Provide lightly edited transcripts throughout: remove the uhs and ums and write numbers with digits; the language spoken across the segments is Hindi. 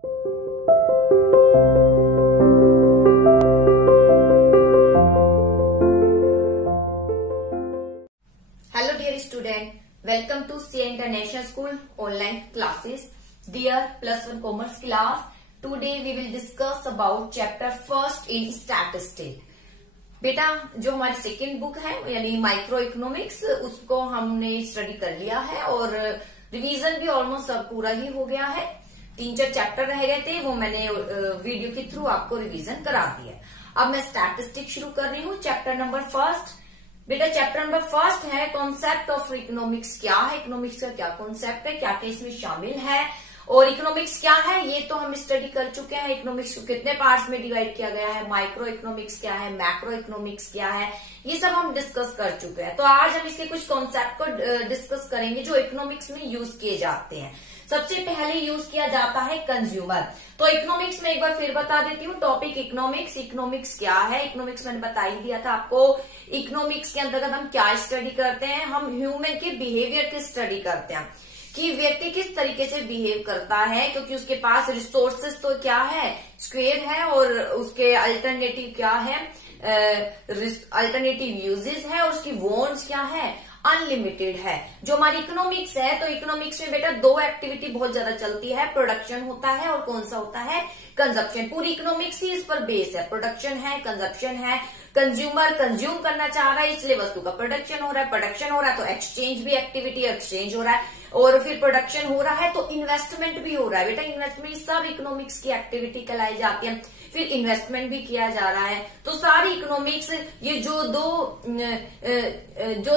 Hello dear student, welcome to CA International School online classes. Dear plus 1 commerce class, today we will discuss about chapter first in statistics. बेटा जो हमारी सेकेंड बुक है यानी माइक्रो इकोनॉमिक्स उसको हमने स्टडी कर लिया है और रिवीजन भी ऑलमोस्ट सब पूरा ही हो गया है। 3-4 चैप्टर रह गए थे वो मैंने वीडियो के थ्रू आपको रिवीजन करा दिया। अब मैं स्टैटिस्टिक्स शुरू कर रही हूँ चैप्टर नंबर फर्स्ट। बेटा चैप्टर नंबर फर्स्ट है कॉन्सेप्ट ऑफ इकोनॉमिक्स। क्या है इकोनॉमिक्स का, क्या कॉन्सेप्ट है, क्या क्या इसमें शामिल है और इकोनॉमिक्स क्या है ये तो हम स्टडी कर चुके हैं। इकोनॉमिक्स को कितने पार्ट्स में डिवाइड किया गया है, माइक्रो इकोनॉमिक्स क्या है, मैक्रो इकोनॉमिक्स क्या है, ये सब हम डिस्कस कर चुके हैं। तो आज हम इसके कुछ कॉन्सेप्ट को डिस्कस करेंगे जो इकोनॉमिक्स में यूज किए जाते हैं। सबसे पहले यूज किया जाता है कंज्यूमर। तो इकोनॉमिक्स में एक बार फिर बता देती हूँ टॉपिक इकोनॉमिक्स। इकोनॉमिक्स क्या है, इकोनॉमिक्स मैंने बता ही दिया था आपको। इकोनॉमिक्स के अंतर्गत हम क्या स्टडी करते हैं, हम ह्यूमन के बिहेवियर की स्टडी करते हैं कि व्यक्ति किस तरीके से बिहेव करता है, क्योंकि उसके पास रिसोर्सेस तो क्या है, स्क्वेयर है और उसके अल्टरनेटिव क्या है, अल्टरनेटिव यूजेस है और उसकी वॉन्ट्स क्या है, अनलिमिटेड है। जो हमारी इकोनॉमिक्स है तो इकोनॉमिक्स में बेटा दो एक्टिविटी बहुत ज्यादा चलती है, प्रोडक्शन होता है और कौन सा होता है, कंजप्शन। पूरी इकोनॉमिक्स ही इस पर बेस है, प्रोडक्शन है, कंजप्शन है। कंज्यूमर कंज्यूम करना चाह रहा है इसलिए वस्तु का प्रोडक्शन हो रहा है, प्रोडक्शन हो रहा है तो एक्सचेंज भी एक्टिविटी, एक्सचेंज हो रहा है और फिर प्रोडक्शन हो रहा है तो इन्वेस्टमेंट भी हो रहा है। बेटा इन्वेस्टमेंट सब इकोनॉमिक्स की एक्टिविटी कहलाई जाती है। फिर इन्वेस्टमेंट भी किया जा रहा है। तो सारी इकोनॉमिक्स ये जो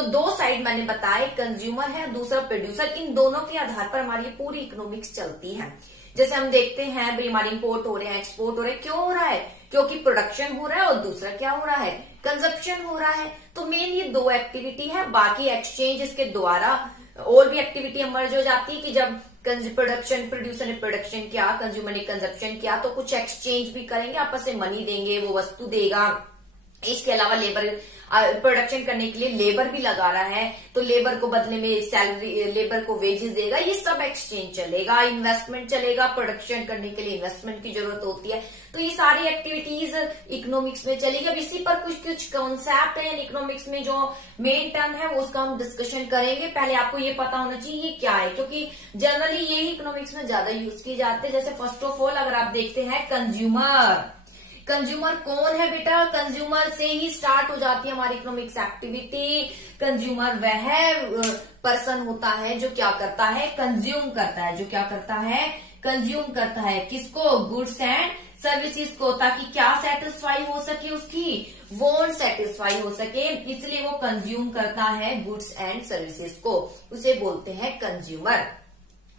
दो साइड मैंने बताए, कंज्यूमर है दूसरा प्रोड्यूसर, इन दोनों के आधार पर हमारी पूरी इकोनॉमिक्स चलती है। जैसे हम देखते हैं भाई हमारे इंपोर्ट हो रहे हैं, एक्सपोर्ट हो रहे हैं, क्यों हो रहा है, क्योंकि प्रोडक्शन हो रहा है और दूसरा क्या हो रहा है, कंजप्शन हो रहा है। तो मेन ये दो एक्टिविटी है, बाकी एक्सचेंज इसके द्वारा और भी एक्टिविटी इमर्ज हो जाती है कि जब प्रोडक्शन, प्रोड्यूसर ने प्रोडक्शन किया, कंज्यूमर ने कंजप्शन किया तो कुछ एक्सचेंज भी करेंगे, आपस में मनी देंगे, वो वस्तु देगा। इसके अलावा लेबर, प्रोडक्शन करने के लिए लेबर भी लगा रहा है तो लेबर को बदले में सैलरी, लेबर को वेजेस देगा, ये सब एक्सचेंज चलेगा। इन्वेस्टमेंट चलेगा, प्रोडक्शन करने के लिए इन्वेस्टमेंट की जरूरत होती है। तो ये सारी एक्टिविटीज इकोनॉमिक्स में चलेगी। अब इसी पर कुछ कॉन्सेप्ट है इकोनॉमिक्स में जो मेन टर्म है वो उसका हम डिस्कशन करेंगे। पहले आपको ये पता होना चाहिए ये क्या है, क्योंकि जनरली यही इकोनॉमिक्स में ज्यादा यूज किए जाते हैं। जैसे फर्स्ट ऑफ ऑल अगर आप देखते हैं कंज्यूमर, कंज्यूमर कौन है बेटा, कंज्यूमर से ही स्टार्ट हो जाती है हमारी इकोनॉमिक्स एक्टिविटी। कंज्यूमर वह पर्सन होता है जो क्या करता है, कंज्यूम करता है, जो क्या करता है, कंज्यूम करता है। किसको, गुड्स एंड सर्विसेज को, ताकि क्या सेटिस्फाई हो सके, उसकी वॉन्ट सेटिस्फाई हो सके, इसलिए वो कंज्यूम करता है गुड्स एंड सर्विसेज को, उसे बोलते हैं कंज्यूमर।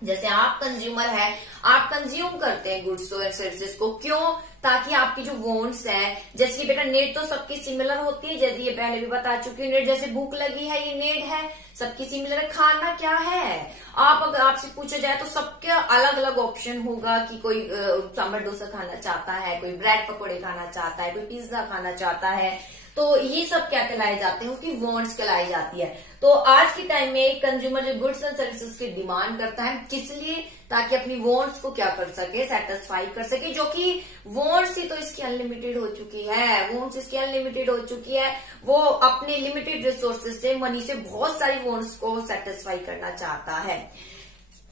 जैसे आप कंज्यूमर है, आप कंज्यूम करते हैं गुड्स और सर्विसेज को, क्यों, ताकि आपकी जो वॉन्ट्स है, जैसे कि बेटा नीड तो सबकी सिमिलर होती है, जैसे ये पहले भी बता चुकी हूँ, नीड जैसे भूख लगी है ये नीड है, सबकी सिमिलर है। खाना क्या है, आप अगर आपसे पूछा जाए तो सबके अलग अलग ऑप्शन होगा कि कोई सांभर डोसा खाना चाहता है, कोई ब्रेड पकौड़े खाना चाहता है, कोई पिज्जा खाना चाहता है। तो ये सब क्या कहलाए जाते हैं, उसकी वॉन्ट्स कहलाई जाती है। तो आज के टाइम में कंज्यूमर जो गुड्स एंड सर्विसेज की डिमांड करता है, किस लिए, ताकि अपनी वॉन्ट्स को क्या कर सके, सेटिस्फाई कर सके, जो कि वॉन्ट्स ही तो इसकी अनलिमिटेड हो चुकी है, वॉन्ट्स इसकी अनलिमिटेड हो चुकी है। वो अपने लिमिटेड रिसोर्सेज से, मनी से बहुत सारी वॉन्ट्स को सेटिस्फाई करना चाहता है।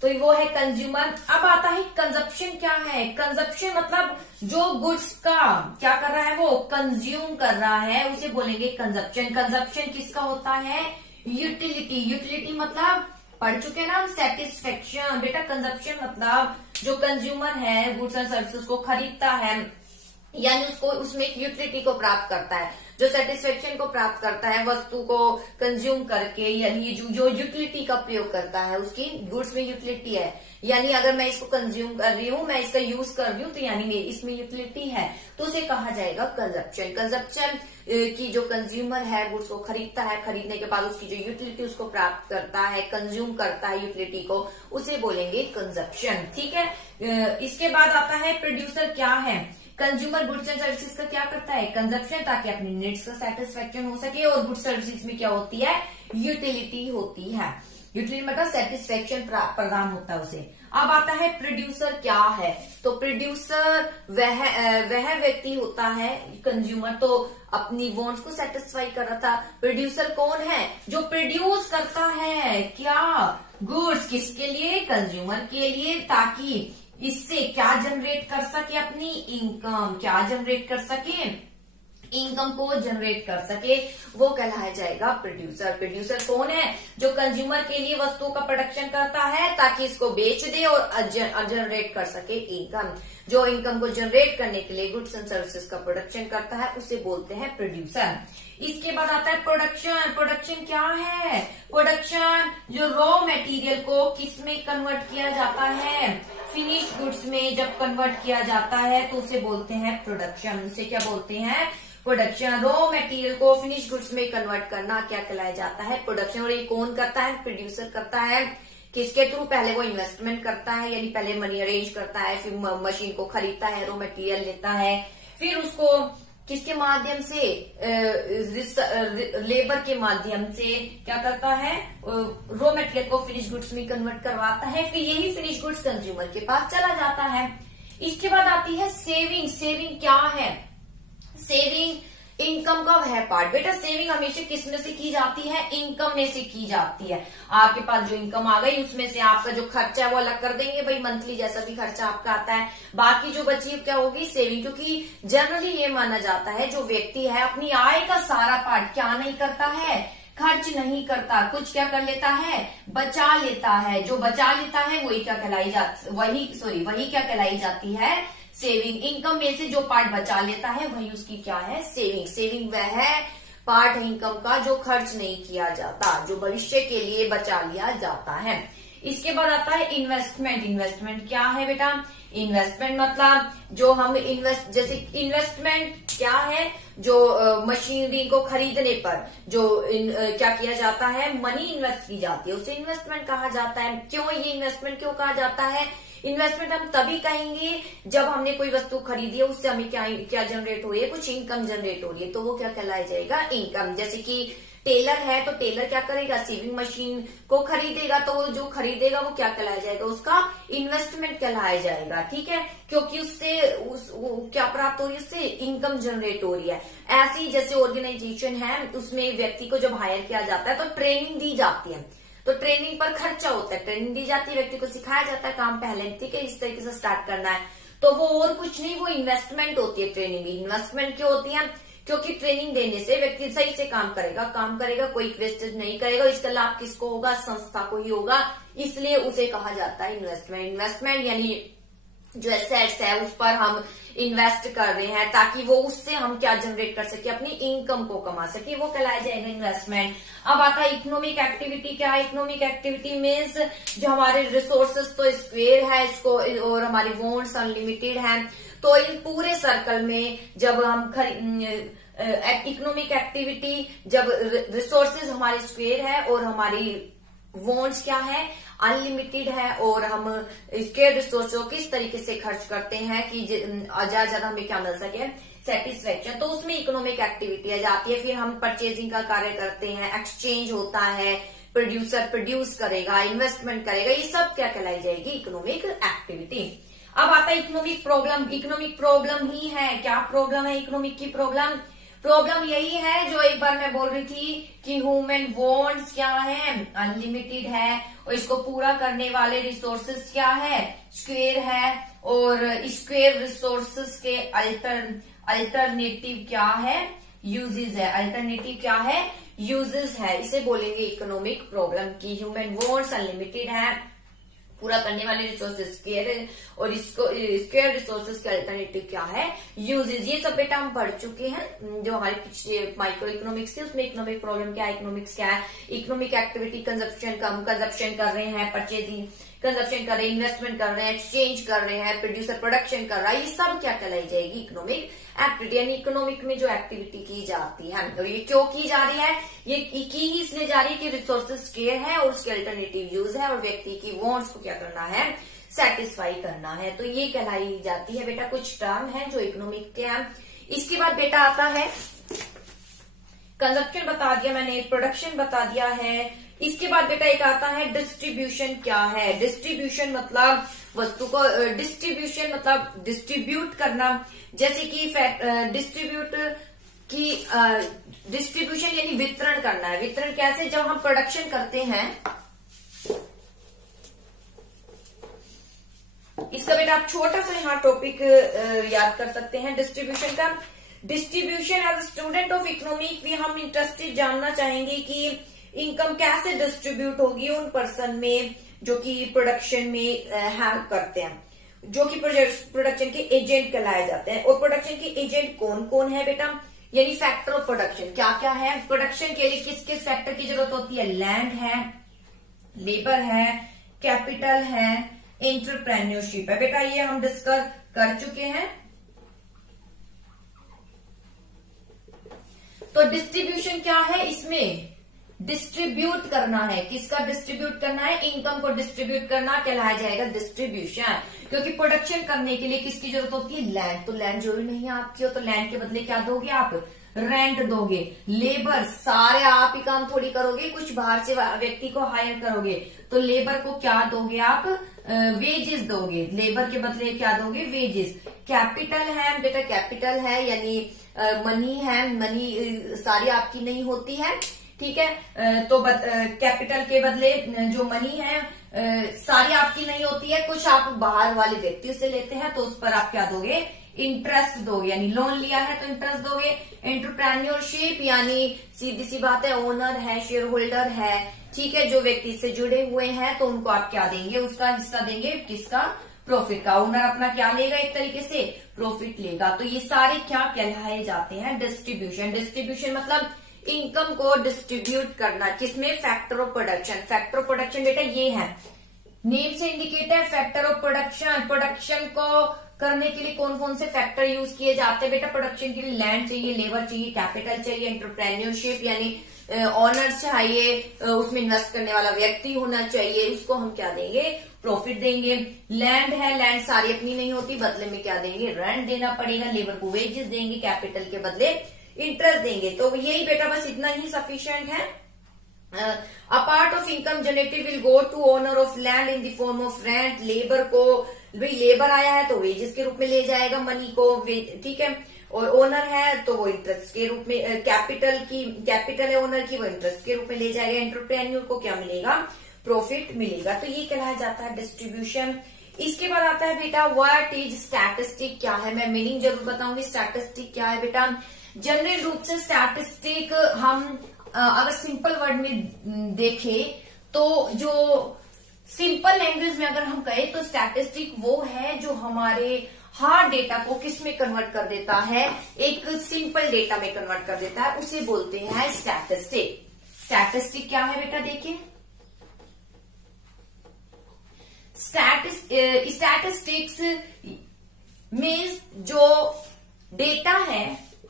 तो वो है कंज्यूमर। अब आता है कंजप्शन। क्या है कंजप्शन, मतलब जो गुड्स का क्या कर रहा है, वो कंज्यूम कर रहा है, उसे बोलेंगे कंजप्शन। कंजप्शन किसका होता है, यूटिलिटी। यूटिलिटी मतलब पढ़ चुके ना हम, सेटिस्फेक्शन। बेटा कंजप्शन मतलब जो कंज्यूमर है गुड्स एंड सर्विसेज को खरीदता है, यानी उसको उसमें एक यूटिलिटी को प्राप्त करता है, जो सेटिस्फेक्शन को प्राप्त करता है वस्तु को कंज्यूम करके, यानी जो यूटिलिटी का प्रयोग करता है, उसकी गुड्स में यूटिलिटी है। यानी अगर मैं इसको कंज्यूम कर रही हूँ, मैं इसका यूज कर रही हूँ, तो यानी इसमें यूटिलिटी है, तो उसे कहा जाएगा कंजप्शन। कंजप्शन की जो कंज्यूमर है गुड्स को खरीदता है, खरीदने के बाद उसकी जो यूटिलिटी उसको प्राप्त करता है, कंज्यूम करता है यूटिलिटी को, उसे बोलेंगे कंजप्शन। ठीक है। इसके बाद आता है प्रोड्यूसर। क्या है, कंज्यूमर गुड्स एंड सर्विसेज का क्या करता है, कंजप्शन, ताकि अपनी नीड्स का सेटिस्फेक्शन हो सके। और गुड्स सर्विसेज में क्या होती है, यूटिलिटी होती है। यूटिलिटी मतलब सेटिस्फेक्शन प्रदान होता है उसे। अब आता है प्रोड्यूसर क्या है। तो प्रोड्यूसर वह व्यक्ति होता है, कंज्यूमर तो अपनी वांट्स को सेटिस्फाई कर रहा था। प्रोड्यूसर कौन है? जो प्रोड्यूस करता है क्या? गुड्स, किसके लिए? कंज्यूमर के लिए, ताकि इससे क्या जनरेट कर सके? अपनी इनकम। क्या जनरेट कर सके? इनकम को जनरेट कर सके, वो कहलाया जाएगा प्रोड्यूसर। प्रोड्यूसर कौन है? जो कंज्यूमर के लिए वस्तुओं का प्रोडक्शन करता है ताकि इसको बेच दे और जनरेट कर सके इनकम। जो इनकम को जनरेट करने के लिए गुड्स एंड सर्विसेज का प्रोडक्शन करता है उसे बोलते हैं प्रोड्यूसर। इसके बाद आता है प्रोडक्शन। प्रोडक्शन क्या है? प्रोडक्शन जो रॉ मटेरियल को किस में कन्वर्ट किया जाता है? फिनिश गुड्स में जब कन्वर्ट किया जाता है तो उसे बोलते हैं प्रोडक्शन। उसे क्या बोलते हैं? प्रोडक्शन। रॉ मटेरियल को फिनिश गुड्स में कन्वर्ट करना क्या कहलाया जाता है? प्रोडक्शन। और ये कौन करता है? प्रोड्यूसर करता है। किसके थ्रू? पहले वो इन्वेस्टमेंट करता है, यानी पहले मनी अरेंज करता है, फिर मशीन को खरीदता है, रॉ मटेरियल लेता है, फिर उसको किसके माध्यम से? लेबर के माध्यम से क्या करता है? रॉ मटेरियल को फिनिश गुड्स में कन्वर्ट करवाता है, फिर यही फिनिश गुड्स कंज्यूमर के पास चला जाता है। इसके बाद आती है सेविंग। सेविंग क्या है? सेविंग इनकम का वह पार्ट। बेटा सेविंग हमेशा किस में से की जाती है? इनकम में से की जाती है। आपके पास जो इनकम आ गई उसमें से आपका जो खर्चा है वो अलग कर देंगे भाई, मंथली जैसा भी खर्चा आपका आता है, बाकी जो बची क्या होगी? सेविंग। क्योंकि जनरली ये माना जाता है जो व्यक्ति है अपनी आय का सारा पार्ट क्या नहीं करता है? खर्च नहीं करता, कुछ क्या कर लेता है? बचा लेता है। जो बचा लेता है वही क्या कहलाई जाती है? सेविंग। इनकम में से जो पार्ट बचा लेता है वही उसकी क्या है? सेविंग। सेविंग वह पार्ट है इनकम का जो खर्च नहीं किया जाता, जो भविष्य के लिए बचा लिया जाता है। इसके बाद आता है इन्वेस्टमेंट। इन्वेस्टमेंट क्या है बेटा? इन्वेस्टमेंट मतलब जो हम जैसे इन्वेस्टमेंट क्या है? जो मशीनरी को खरीदने पर जो क्या किया जाता है? मनी इन्वेस्ट की जाती है, उसे इन्वेस्टमेंट कहा जाता है। क्यों ये इन्वेस्टमेंट क्यों कहा जाता है? इन्वेस्टमेंट हम तभी कहेंगे जब हमने कोई वस्तु खरीदी है, उससे हमें क्या जनरेट हो रही है? कुछ इनकम जनरेट हो रही है, तो वो क्या कहलाया जाएगा? इनकम। जैसे कि टेलर है तो टेलर क्या करेगा? सीविंग मशीन को खरीदेगा, तो वो जो खरीदेगा वो क्या कहलाया जाएगा? उसका इन्वेस्टमेंट कहलाया जाएगा। ठीक है, क्योंकि उससे क्या प्राप्त हो रही है? उससे इनकम जनरेट हो रही है। ऐसी जैसे ऑर्गेनाइजेशन है उसमें व्यक्ति को जब हायर किया जाता है तो ट्रेनिंग दी जाती है, तो ट्रेनिंग पर खर्चा होता है। ट्रेनिंग दी जाती है, व्यक्ति को सिखाया जाता है काम पहले, ठीक है, इस तरीके से स्टार्ट करना है, तो वो और कुछ नहीं, वो इन्वेस्टमेंट होती है। ट्रेनिंग भी इन्वेस्टमेंट क्यों होती है? क्योंकि ट्रेनिंग देने से व्यक्ति सही से काम करेगा, कोई वेस्टेज नहीं करेगा। इसका लाभ किसको होगा? संस्था को ही होगा, इसलिए उसे कहा जाता है इन्वेस्टमेंट। इन्वेस्टमेंट यानी जो एसेट्स है उस पर हम इन्वेस्ट कर रहे हैं ताकि वो उससे हम क्या जनरेट कर सके? अपनी इनकम को कमा सके, वो कहलाया जाएगा इन्वेस्टमेंट। अब आता है इकोनॉमिक एक्टिविटी। क्या है इकोनॉमिक एक्टिविटी? मीन्स जो हमारे रिसोर्सेस तो स्क्वेयर है इसको, और हमारी वांट्स अनलिमिटेड है, तो इन पूरे सर्कल में जब हम इकोनॉमिक एक्टिविटी, जब रिसोर्सेज हमारे स्क्वेयर है और हमारी वांट्स क्या है? अनलिमिटेड है, और हम इसके रिसोर्स को किस तरीके से खर्च करते हैं कि ज्यादा हमें क्या मिल सके? सेटिस्फेक्शन। तो उसमें इकोनॉमिक एक्टिविटी आ जाती है। फिर हम परचेजिंग का कार्य करते हैं, एक्सचेंज होता है, प्रोड्यूसर प्रोड्यूस करेगा, इन्वेस्टमेंट करेगा, ये सब क्या कहलाई जाएगी? Economic activity. अब आता है इकोनॉमिक प्रॉब्लम। इकोनॉमिक प्रॉब्लम ही है, क्या प्रॉब्लम है इकोनॉमिक की? प्रॉब्लम यही है जो एक बार मैं बोल रही थी कि ह्यूमन वांट्स क्या है? अनलिमिटेड है, और इसको पूरा करने वाले रिसोर्सेज क्या है? स्क्वेयर है, और स्क्वेयर रिसोर्सेज के अल्टरनेटिव क्या है? यूजेस है। अल्टरनेटिव क्या है? यूजेस है। इसे बोलेंगे इकोनॉमिक प्रॉब्लम की ह्यूमन वांट्स अनलिमिटेड है, पूरा करने वाले रिसोर्सेज स्क्वेयर है, और इसको स्क्वेयर रिसोर्सेज के अल्टरनेटिव क्या है? यूजेज। ये सब बेटा हम पढ़ चुके हैं जो हमारे पिछले माइक्रो इकोनॉमिक्स थे, उसमें इकोनॉमिक प्रॉब्लम क्या है, इकोनॉमिक्स क्या है, इकोनॉमिक एक्टिविटी, कंजप्शन कर रहे हैं, परचेजिंग कंजप्शन कर रहे हैं, इन्वेस्टमेंट कर रहे हैं, एक्सचेंज कर रहे हैं, प्रोड्यूसर प्रोडक्शन कर रहा है, ये सब क्या कहलाई जाएगी? Economic activity. यानी इकोनॉमिक में जो एक्टिविटी की जाती है, और ये क्यों की जा रही है? ये की ही इसलिए जा रही है कि रिसोर्सेज स्केयर है और उसके अल्टरनेटिव यूज है, और व्यक्ति की वांट्स को क्या करना है? सेटिस्फाई करना है। तो ये कहलाई जाती है बेटा कुछ टर्म है जो इकोनॉमिक के हैं। इसके बाद बेटा आता है कंजप्शन बता दिया मैंने, प्रोडक्शन बता दिया है, इसके बाद बेटा एक आता है डिस्ट्रीब्यूशन। क्या है डिस्ट्रीब्यूशन? मतलब वस्तु को डिस्ट्रीब्यूशन मतलब डिस्ट्रीब्यूट करना। जैसे कि डिस्ट्रीब्यूशन यानी वितरण करना है। वितरण कैसे? जब हम प्रोडक्शन करते हैं, इसका बेटा आप छोटा सा यहाँ टॉपिक याद कर सकते हैं डिस्ट्रीब्यूशन का। Distribution as student of economic भी हम इंटरेस्टेड जानना चाहेंगे कि इनकम कैसे डिस्ट्रीब्यूट होगी उन पर्सन में जो कि प्रोडक्शन में हेल्प करते हैं, जो कि प्रोडक्शन के एजेंट कहलाए जाते हैं। और प्रोडक्शन के एजेंट कौन कौन है बेटा? यानी फैक्टर ऑफ प्रोडक्शन क्या क्या है? प्रोडक्शन के लिए किस किस फैक्टर की जरूरत होती है? लैंड है, लेबर है, कैपिटल है, एंटरप्रेन्योरशिप है। बेटा ये हम डिस्कस कर चुके हैं। तो डिस्ट्रीब्यूशन क्या है? इसमें डिस्ट्रीब्यूट करना है। किसका डिस्ट्रीब्यूट करना है? इनकम को डिस्ट्रीब्यूट करना कहलाया जाएगा डिस्ट्रीब्यूशन। क्योंकि प्रोडक्शन करने के लिए किसकी जरूरत होती है? लैंड। तो लैंड जरूरी नहीं है आपकी हो, तो लैंड के बदले क्या दोगे आप? रेंट दोगे। लेबर सारे आप ही काम थोड़ी करोगे, कुछ बाहर से व्यक्ति को हायर करोगे, तो लेबर को क्या दोगे आप? वेजेस दोगे। लेबर के बदले क्या दोगे? वेजेस। कैपिटल है बेटा, कैपिटल है यानी मनी है। मनी सारी आपकी नहीं होती है, ठीक है। तो कैपिटल के बदले जो मनी है सारी आपकी नहीं होती है, कुछ आप बाहर वाले व्यक्ति से लेते हैं, तो उस पर आप क्या दोगे? इंटरेस्ट दोगे। यानी लोन लिया है तो इंटरेस्ट दोगे। एंटरप्रेन्योरशिप यानी सीधी सी बात है, ओनर है, शेयर होल्डर है, ठीक है, जो व्यक्ति से जुड़े हुए हैं, तो उनको आप क्या देंगे? उसका हिस्सा देंगे। किसका? प्रॉफिट का। ओनर अपना क्या लेगा? एक तरीके से प्रॉफिट लेगा। तो ये सारे क्या कहलाए जाते हैं? डिस्ट्रीब्यूशन। डिस्ट्रीब्यूशन मतलब इनकम को डिस्ट्रीब्यूट करना। किसमें? Factor of production. Factor of production बेटा ये है, नेम से इंडिकेट है फैक्टर ऑफ प्रोडक्शन। प्रोडक्शन को करने के लिए कौन कौन से फैक्टर यूज किए जाते हैं बेटा? प्रोडक्शन के लिए लैंड चाहिए, लेबर चाहिए, कैपिटल चाहिए, एंटरप्रेन्योरशिप यानी ऑनर चाहिए, उसमें इन्वेस्ट करने वाला व्यक्ति होना चाहिए, उसको हम क्या देंगे? प्रॉफिट देंगे। लैंड है, लैंड सारी अपनी नहीं होती, बदले में क्या देंगे? रेंट देना पड़ेगा। लेबर को वेजेस देंगे, कैपिटल के बदले इंटरेस्ट देंगे। तो यही बेटा बस इतना ही सफिशिएंट है। A part of income generated will go to owner of land in the form of rent. Labour को, भाई लेबर आया है तो वेजेस के रूप में ले जाएगा मनी को, ठीक है। और ओनर है तो वो इंटरेस्ट के रूप में, कैपिटल है ओनर की, वो इंटरेस्ट के रूप में ले जाएगा। एंटरप्रेन्योर को क्या मिलेगा? प्रॉफिट मिलेगा। तो ये कहलाया जाता है डिस्ट्रीब्यूशन। इसके बाद आता है बेटा व्हाट इज स्टैटिस्टिक। क्या है? मैं मीनिंग जरूर बताऊंगी। स्टैटिस्टिक क्या है बेटा? जनरल रूप से स्टैटिस्टिक हम अगर सिंपल वर्ड में देखें तो जो सिंपल लैंग्वेज में अगर हम कहें तो स्टैटिस्टिक वो है जो हमारे हार्ड डेटा को किस में कन्वर्ट कर देता है? एक सिंपल डेटा में कन्वर्ट कर देता है, उसे बोलते हैं स्टैटिस्टिक। स्टैटिस्टिक क्या है बेटा? देखिए स्टैटिस्टिक्स मीन्स जो डेटा है,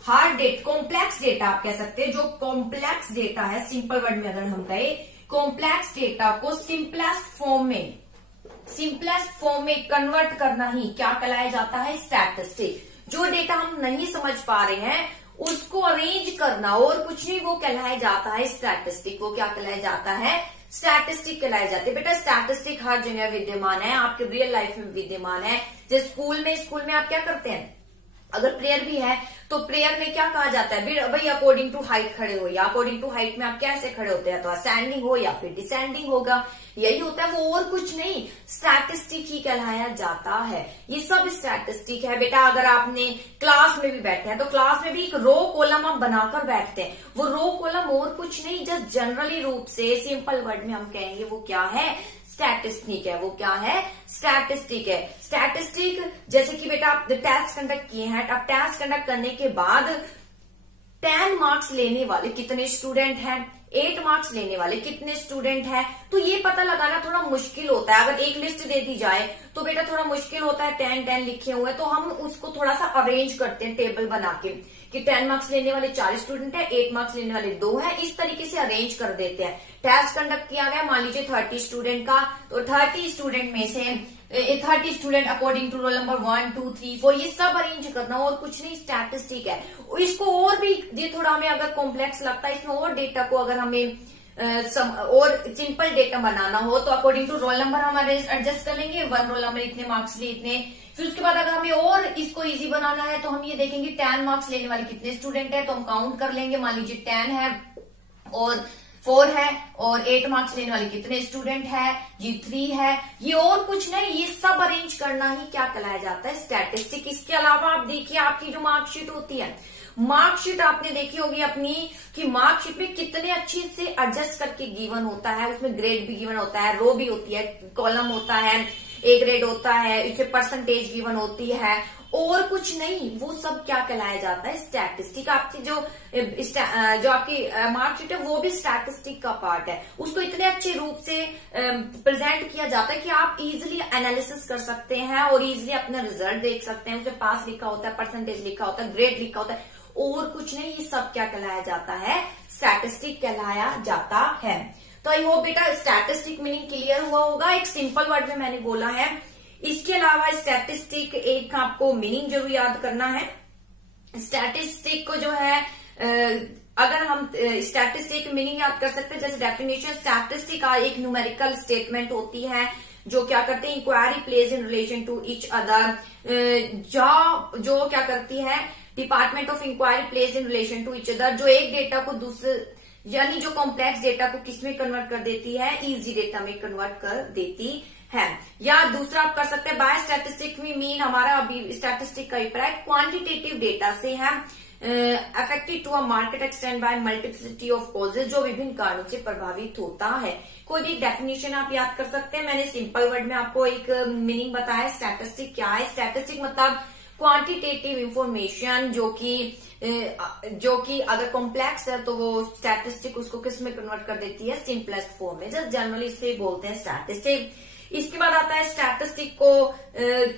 हार्ड डेटा, कॉम्प्लेक्स डेटा आप कह सकते हैं। जो कॉम्प्लेक्स डेटा है, सिंपल वर्ड में अगर हम कहें, कॉम्प्लेक्स डेटा को सिंपलेस्ट फॉर्म में कन्वर्ट करना ही क्या कहलाया जाता है? स्टैटिस्टिक। जो डेटा हम नहीं समझ पा रहे हैं उसको अरेंज करना और कुछ नहीं, वो कहलाया जाता है स्टैटिस्टिक। वो क्या कहलाया जाता है? स्टैटिस्टिक कहलाए जाते हैं। बेटा स्टैटिस्टिक हर जगह विद्यमान है, आपके रियल लाइफ में विद्यमान है। जैसे स्कूल में आप क्या करते हैं? अगर प्रेयर भी है तो प्रेयर में क्या कहा जाता है? भाई अकॉर्डिंग टू हाइट खड़े हो, या अकॉर्डिंग टू हाइट में आप कैसे खड़े होते हैं? तो असेंडिंग हो या फिर डिसेंडिंग होगा, यही होता है, वो और कुछ नहीं। स्टैटिस्टिक ही कहलाया जाता है। ये सब स्टैटिस्टिक है बेटा। अगर आपने क्लास में भी बैठे हैं तो क्लास में भी एक रो कॉलम आप बनाकर बैठते हैं, वो रो कॉलम और कुछ नहीं, जस्ट जनरली रूप से सिंपल वर्ड में हम कहेंगे वो क्या है? स्टैटिस्टिक है। वो क्या है? स्टैटिस्टिक है। स्टैटिस्टिक जैसे कि बेटा आप टेस्ट कंडक्ट किए हैं, अब टेस्ट कंडक्ट करने के बाद 10 मार्क्स लेने वाले कितने स्टूडेंट हैं, 8 मार्क्स लेने वाले कितने स्टूडेंट हैं, तो ये पता लगाना थोड़ा मुश्किल होता है। अगर एक लिस्ट दे दी जाए तो बेटा थोड़ा मुश्किल होता है। 10 लिखे हुए तो हम उसको थोड़ा सा अरेंज करते हैं टेबल बना के कि 10 मार्क्स लेने वाले 4 स्टूडेंट है, 8 मार्क्स लेने वाले 2 है, इस तरीके से अरेंज कर देते हैं। टेस्ट कंडक्ट किया गया मान लीजिए 30 स्टूडेंट का, तो 30 स्टूडेंट में से 30 student according to roll number 1, 2, 3, 4 ये सब अरेंज करना और कुछ नहीं, स्टैटिस्टिक है। इसको और भी ये थोड़ा हमें अगर कॉम्प्लेक्स लगता है, इसमें और डेटा को अगर हमें और सिंपल डेटा बनाना हो तो अकॉर्डिंग टू रोल नंबर हम एडजस्ट कर लेंगे, 1 रोल नंबर इतने मार्क्स लिए इतने। फिर उसके बाद अगर हमें और इसको इजी बनाना है तो हम ये देखेंगे 10 मार्क्स लेने वाले कितने स्टूडेंट है, तो हम काउंट कर लेंगे। मान लीजिए 10 है और 4 है, और 8 मार्क्स लेने वाले कितने स्टूडेंट है, ये 3 है। ये और कुछ नहीं, ये सब अरेंज करना ही क्या कहलाया जाता है, स्टैटिस्टिक। इसके अलावा आप देखिए आपकी जो मार्कशीट होती है, मार्कशीट आपने देखी होगी अपनी कि मार्कशीट में कितने अच्छे से एडजस्ट करके गिवन होता है। उसमें ग्रेड भी गिवन होता है, रो भी होती है, कॉलम होता है, ए ग्रेड होता है, इसे परसेंटेज गिवन होती है, और कुछ नहीं। वो सब क्या कहलाया जाता है, स्टैटिस्टिक। आपकी जो आपकी मार्कशीट है वो भी स्टैटिस्टिक का पार्ट है। उसको इतने अच्छे रूप से प्रेजेंट किया जाता है कि आप इजीली एनालिसिस कर सकते हैं और इजीली अपना रिजल्ट देख सकते हैं। उसमें पास लिखा होता है, परसेंटेज लिखा होता है, ग्रेड लिखा होता है, और कुछ नहीं। ये सब क्या कहलाया जाता है, स्टैटिस्टिक कहलाया जाता है। तो आई होप बेटा स्टैटिस्टिक मीनिंग क्लियर हुआ होगा। एक सिंपल वर्ड में मैंने बोला है। इसके अलावा स्टैटिस्टिक एक आपको मीनिंग जरूर याद करना है। स्टैटिस्टिक को जो है अगर हम स्टैटिस्टिक मीनिंग याद कर सकते हैं, जैसे डेफिनेशन, स्टैटिस्टिक का एक न्यूमेरिकल स्टेटमेंट होती है जो क्या करते हैं, inquiry plays in relation to each other. जो क्या करती है, department of inquiry plays in relation to each other, जो एक डेटा को दूसरे, यानी जो कॉम्प्लेक्स डेटा को किस में कन्वर्ट कर देती है, इजी डेटा में कन्वर्ट कर देती है। या दूसरा आप कर सकते हैं, बाय स्टैटिस्टिक में मीन हमारा अभी स्टैटिस्टिक का अभिप्राय क्वांटिटेटिव डेटा से है, affected to a market extend by multiplicity of causes, जो विभिन्न कारणों से प्रभावित होता है। कोई भी डेफिनेशन आप याद कर सकते हैं। मैंने सिंपल वर्ड में आपको एक मीनिंग बताया स्टैटिस्टिक क्या है। स्टैटिस्टिक मतलब क्वांटिटेटिव इंफॉर्मेशन, जो कि अगर कॉम्प्लेक्स है तो वो स्टैटिस्टिक उसको किस में कन्वर्ट कर देती है, सिंपलेस्ट फॉर्म में। जस्ट जनरली इसे बोलते हैं स्टैटिस्टिक। इसके बाद आता है स्टैटिस्टिक को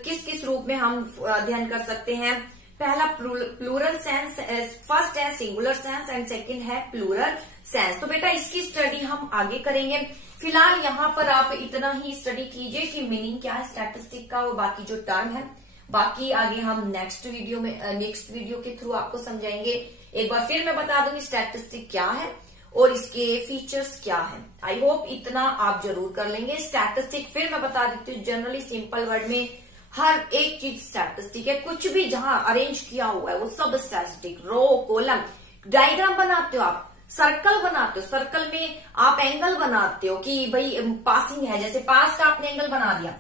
किस किस रूप में हम अध्ययन कर सकते हैं। पहला प्लूरल सेंस, फर्स्ट है सिंगुलर सेंस एंड सेकंड है प्लूरल सेंस। तो बेटा इसकी स्टडी हम आगे करेंगे। फिलहाल यहाँ पर आप इतना ही स्टडी कीजिए कि मीनिंग क्या है स्टैटिस्टिक का, और बाकी जो टर्म है बाकी आगे हम नेक्स्ट वीडियो के थ्रू आपको समझाएंगे। एक बार फिर मैं बता दूंगी स्टैटिस्टिक क्या है और इसके फीचर्स क्या है। आई होप इतना आप जरूर कर लेंगे। स्टैटिस्टिक फिर मैं बता देती हूँ, जनरली सिंपल वर्ड में हर एक चीज स्टैटिस्टिक है। कुछ भी जहां अरेंज किया हुआ है वो सब स्टैटिस्टिक। रो, कॉलम, डायग्राम बनाते हो आप, सर्कल बनाते हो, सर्कल में आप एंगल बनाते हो कि भाई पासिंग है, जैसे पास का आपने एंगल बना दिया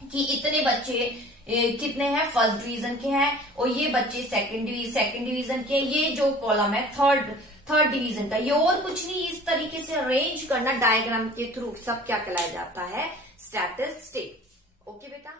कि इतने बच्चे कितने हैं, फर्स्ट डिवीजन के हैं, और ये बच्चे सेकंड डिवीजन के, ये जो कॉलम है थर्ड डिवीजन का। ये और कुछ नहीं, इस तरीके से अरेंज करना डायग्राम के थ्रू सब क्या कहलाया जाता है, स्टैटिस्टिक। ओके बेटा।